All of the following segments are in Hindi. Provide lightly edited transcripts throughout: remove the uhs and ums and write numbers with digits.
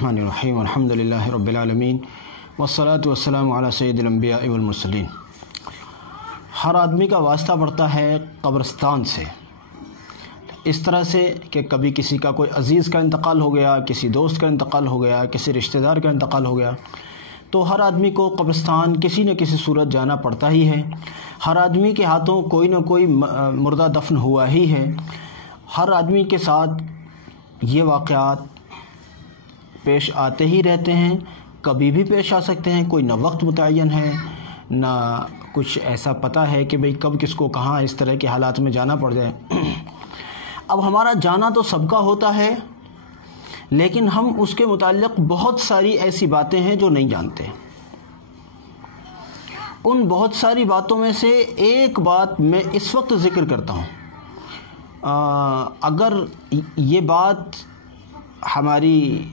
बिस्मिल्लाहिर्रहमानिर्रहीम अल्हम्दुलिल्लाहि रब्बिल आलमीन वस्सलातु वस्सलामु अला सय्यिदिल अंबिया वल मुरसलीन। हर आदमी का वास्ता पड़ता है कब्रिस्तान से, इस तरह से कि कभी किसी का कोई अज़ीज़ का इंतकाल हो गया, किसी दोस्त का इंतकाल हो गया, किसी रिश्तेदार का इंतकाल हो गया, तो हर आदमी को कब्रिस्तान किसी न किसी सूरत जाना पड़ता ही है। हर आदमी के हाथों कोई न कोई मुर्दा दफन हुआ ही है। हर आदमी के साथ ये वाक़यात पेश आते ही रहते हैं, कभी भी पेश आ सकते हैं। कोई न वक्त मुतय्यन है, ना कुछ ऐसा पता है कि भाई कब किसको कहाँ इस तरह के हालात में जाना पड़ जाए। अब हमारा जाना तो सबका होता है, लेकिन हम उसके मुताल्लिक़ बहुत सारी ऐसी बातें हैं जो नहीं जानते। उन बहुत सारी बातों में से एक बात मैं इस वक्त ज़िक्र करता हूँ। अगर ये बात हमारी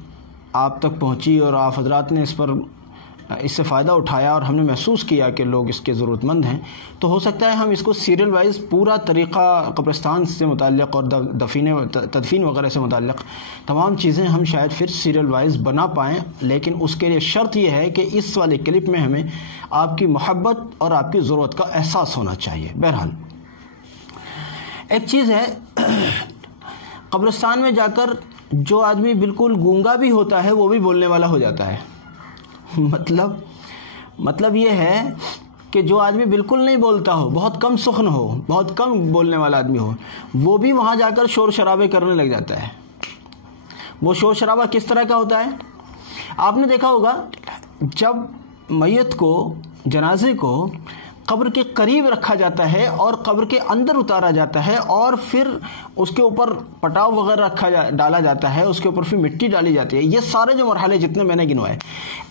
आप तक पहुँची और आप हज़रात ने इससे फ़ायदा उठाया और हमने महसूस किया कि लोग इसके ज़रूरतमंद हैं, तो हो सकता है हम इसको सीरियल वाइज पूरा तरीक़ा कब्रिस्तान से मुताल्लिक़ और तदफीन वगैरह से मुताल्लिक़ तमाम चीज़ें हम शायद फिर सीरियल वाइज बना पाएँ। लेकिन उसके लिए शर्त यह है कि इस वाले क्लिप में हमें आपकी मोहब्बत और आपकी ज़रूरत का एहसास होना चाहिए। बहरहाल एक चीज़ है, कब्रिस्तान में जाकर जो आदमी बिल्कुल गूंगा भी होता है वो भी बोलने वाला हो जाता है। मतलब ये है कि जो आदमी बिल्कुल नहीं बोलता हो, बहुत कम सुखन हो, बहुत कम बोलने वाला आदमी हो, वो भी वहाँ जाकर शोर शराबे करने लग जाता है। वो शोर शराबा किस तरह का होता है? आपने देखा होगा, जब मैयत को, जनाजे को कब्र के करीब रखा जाता है और कब्र के अंदर उतारा जाता है और फिर उसके ऊपर पटाव वगैरह डाला जाता है, उसके ऊपर फिर मिट्टी डाली जाती है। ये सारे जो मरहले जितने मैंने गिनवाए,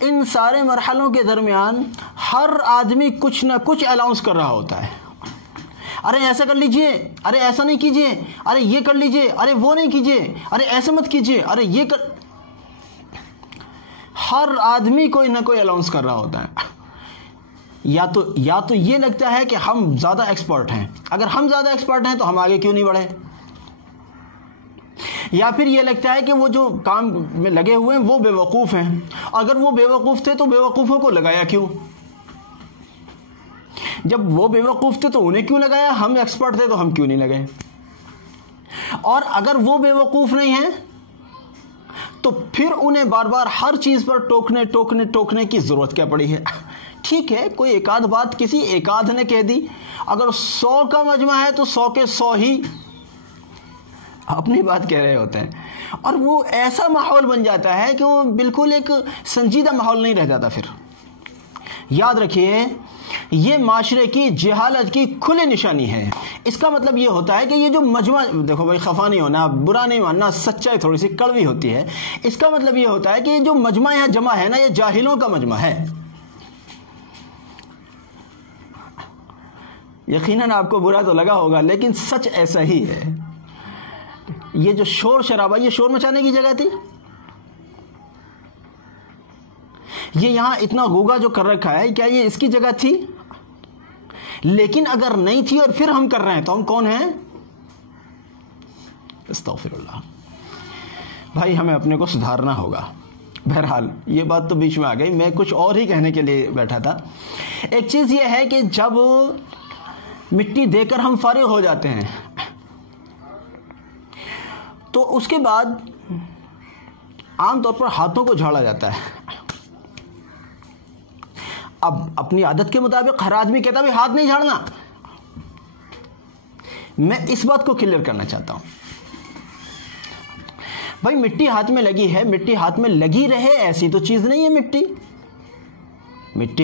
इन सारे मरहलों के दरमियान हर आदमी कुछ ना कुछ अनाउंस कर रहा होता है। अरे ऐसा कर लीजिए, अरे ऐसा नहीं कीजिए, अरे ये कर लीजिए, अरे वो नहीं कीजिए, अरे ऐसे मत कीजिए, अरे ये कर। हर आदमी कोई ना कोई अनाउंस कर रहा होता है। या तो ये लगता है कि हम ज़्यादा एक्सपर्ट हैं। अगर हम ज़्यादा एक्सपर्ट हैं तो हम आगे क्यों नहीं बढ़े? या फिर ये लगता है कि वो जो काम में लगे हुए हैं वो बेवकूफ़ हैं। अगर वो बेवकूफ़ थे तो बेवकूफ़ों को लगाया क्यों? जब वो बेवकूफ़ थे तो उन्हें क्यों लगाया? हम एक्सपर्ट थे तो हम क्यों नहीं लगे? और अगर वो बेवकूफ़ नहीं हैं तो फिर उन्हें बार बार हर चीज़ पर टोकने की ज़रूरत क्या पड़ी है? ठीक है, कोई एकाध बात किसी एकाध ने कह दी। अगर 100 का मजमा है तो 100 के 100 ही अपनी बात कह रहे होते हैं और वो ऐसा माहौल बन जाता है कि वो बिल्कुल एक संजीदा माहौल नहीं रह जाता। फिर याद रखिए, ये माशरे की जहालत की खुली निशानी है। इसका मतलब ये होता है कि ये जो मजमा, देखो भाई, खफा नहीं होना, बुरा नहीं मानना, सच्चाई थोड़ी सी कड़वी होती है। इसका मतलब ये होता है कि ये जो मजमा यहाँ जमा है ना, ये जाहिलों का मजमा है। यकीनन आपको बुरा तो लगा होगा, लेकिन सच ऐसा ही है। ये जो शोर शराबा, ये शोर मचाने की जगह थी। ये यहां इतना गूंगा जो कर रखा है, क्या ये इसकी जगह थी? लेकिन अगर नहीं थी और फिर हम कर रहे हैं तो हम कौन हैं? अस्तगफिरुल्लाह। भाई, हमें अपने को सुधारना होगा। बहरहाल ये बात तो बीच में आ गई, मैं कुछ और ही कहने के लिए बैठा था। एक चीज़ ये है कि जब मिट्टी देकर हम फारिग हो जाते हैं तो उसके बाद आमतौर पर हाथों को झाड़ा जाता है। अब अपनी आदत के मुताबिक हर आदमी कहता है हाथ नहीं झाड़ना। मैं इस बात को क्लियर करना चाहता हूं। भाई, मिट्टी हाथ में लगी है, मिट्टी हाथ में लगी रहे ऐसी तो चीज नहीं है। मिट्टी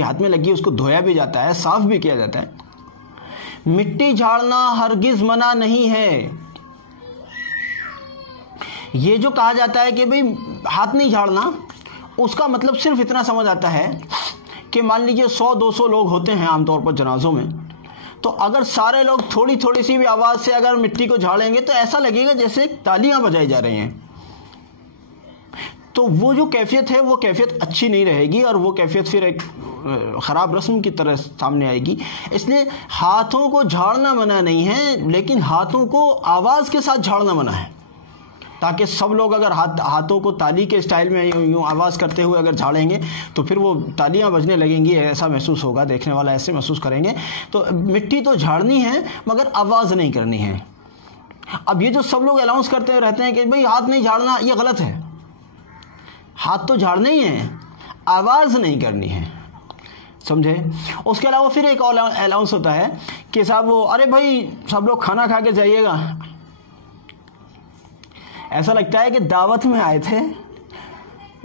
हाथ में लगी, उसको धोया भी जाता है, साफ भी किया जाता है। मिट्टी झाड़ना हरगिज मना नहीं है। ये जो कहा जाता है कि भाई हाथ नहीं झाड़ना, उसका मतलब सिर्फ इतना समझ आता है कि मान लीजिए 100-200 लोग होते हैं आमतौर पर जनाजों में, तो अगर सारे लोग थोड़ी थोड़ी सी भी आवाज़ से अगर मिट्टी को झाड़ेंगे तो ऐसा लगेगा जैसे तालियां बजाई जा रही हैं। तो वो जो कैफियत है वो कैफियत अच्छी नहीं रहेगी और वो कैफियत फिर एक ख़राब रस्म की तरह सामने आएगी। इसलिए हाथों को झाड़ना मना नहीं है, लेकिन हाथों को आवाज़ के साथ झाड़ना मना है। ताकि सब लोग अगर हाथों को ताली के स्टाइल में यूँ आवाज़ करते हुए अगर झाड़ेंगे तो फिर वो तालियां बजने लगेंगी, ऐसा महसूस होगा, देखने वाला ऐसे महसूस करेंगे। तो मिट्टी तो झाड़नी है मगर आवाज़ नहीं करनी है। अब ये जो सब लोग अनाउंस करते रहते हैं कि भाई हाथ नहीं झाड़ना, ये गलत है। हाथ तो झाड़ने ही है, आवाज़ नहीं करनी है, समझे। उसके अलावा फिर एक और अनाउंस होता है कि साहब वो अरे भाई सब लोग खाना खा के जाइएगा। ऐसा लगता है कि दावत में आए थे,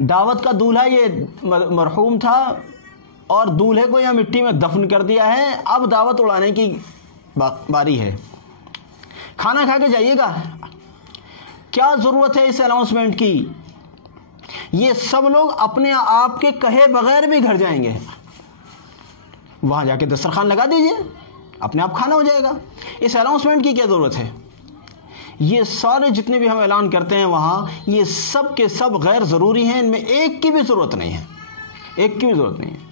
दावत का दूल्हा ये मरहूम था और दूल्हे को यहाँ मिट्टी में दफन कर दिया है, अब दावत उड़ाने की बारी है, खाना खा के जाइएगा। क्या ज़रूरत है इस अनाउंसमेंट की? ये सब लोग अपने आप के कहे बगैर भी घर जाएंगे, वहाँ जाके दस्तरखान लगा दीजिए, अपने आप खाना हो जाएगा। इस अनाउंसमेंट की क्या ज़रूरत है? ये सारे जितने भी हम ऐलान करते हैं वहाँ, ये सब के सब गैर ज़रूरी हैं, इनमें एक की भी ज़रूरत नहीं है, एक की भी ज़रूरत नहीं है।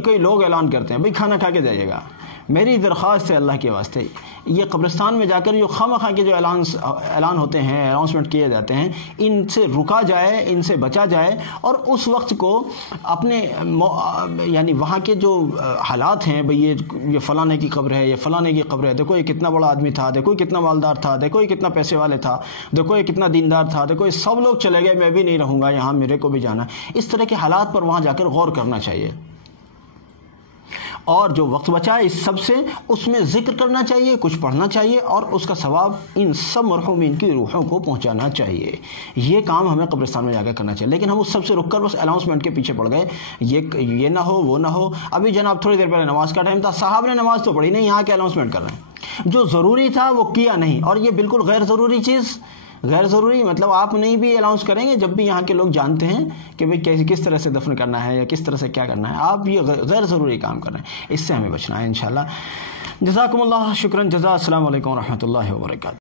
कई लोग ऐलान करते हैं भाई खाना खा के जाइएगा। मेरी दरख्वास्त है अल्लाह के वास्ते, ये कब्रिस्तान में जाकर जो खामखा के जो ऐलान होते हैं, अनाउंसमेंट किए जाते हैं, इनसे रुका जाए, इनसे बचा जाए और उस वक्त को अपने यानी वहाँ के जो हालात हैं, भाई ये फ़लाने की कब्र है, ये फ़लाने की कब्र है, देखो ये कितना बड़ा आदमी था, देखो ये कितना मालदार था, देखो ये कितना पैसे वाले था, देखो ये कितना दीनदार था, देखो ये सब लोग चले गए, मैं भी नहीं रहूँगा यहाँ, मेरे को भी जाना। इस तरह के हालात पर वहाँ जाकर गौर करना चाहिए और जो वक्त बचा है इस सब से, उसमें ज़िक्र करना चाहिए, कुछ पढ़ना चाहिए और उसका सवाब इन सब मरहूमीन की रूहों को पहुंचाना चाहिए। ये काम हमें कब्रिस्तान में जाकर करना चाहिए। लेकिन हम उस सब से रुककर बस अनाउंसमेंट के पीछे पड़ गए, ये ना हो, वो ना हो। अभी जनाब थोड़ी देर पहले नमाज का टाइम था, साहब ने नमाज तो पढ़ी नहीं, यहाँ के अनाउंसमेंट कर रहे हैं। जो ज़रूरी था वो किया नहीं, और ये बिल्कुल गैर ज़रूरी चीज़, गैर ज़रूरी मतलब आप नहीं भी अनाउंस करेंगे जब भी यहाँ के लोग जानते हैं कि भाई किस तरह से दफन करना है या किस तरह से क्या करना है, आप ये गैर ज़रूरी काम कर रहे हैं। इससे हमें बचना है इंशाल्लाह। जज़ाकुमुल्लाह, शुक्रन, जज़ा। अस्सलामु अलैकुम व रहमतुल्लाहि व बरकातुहू।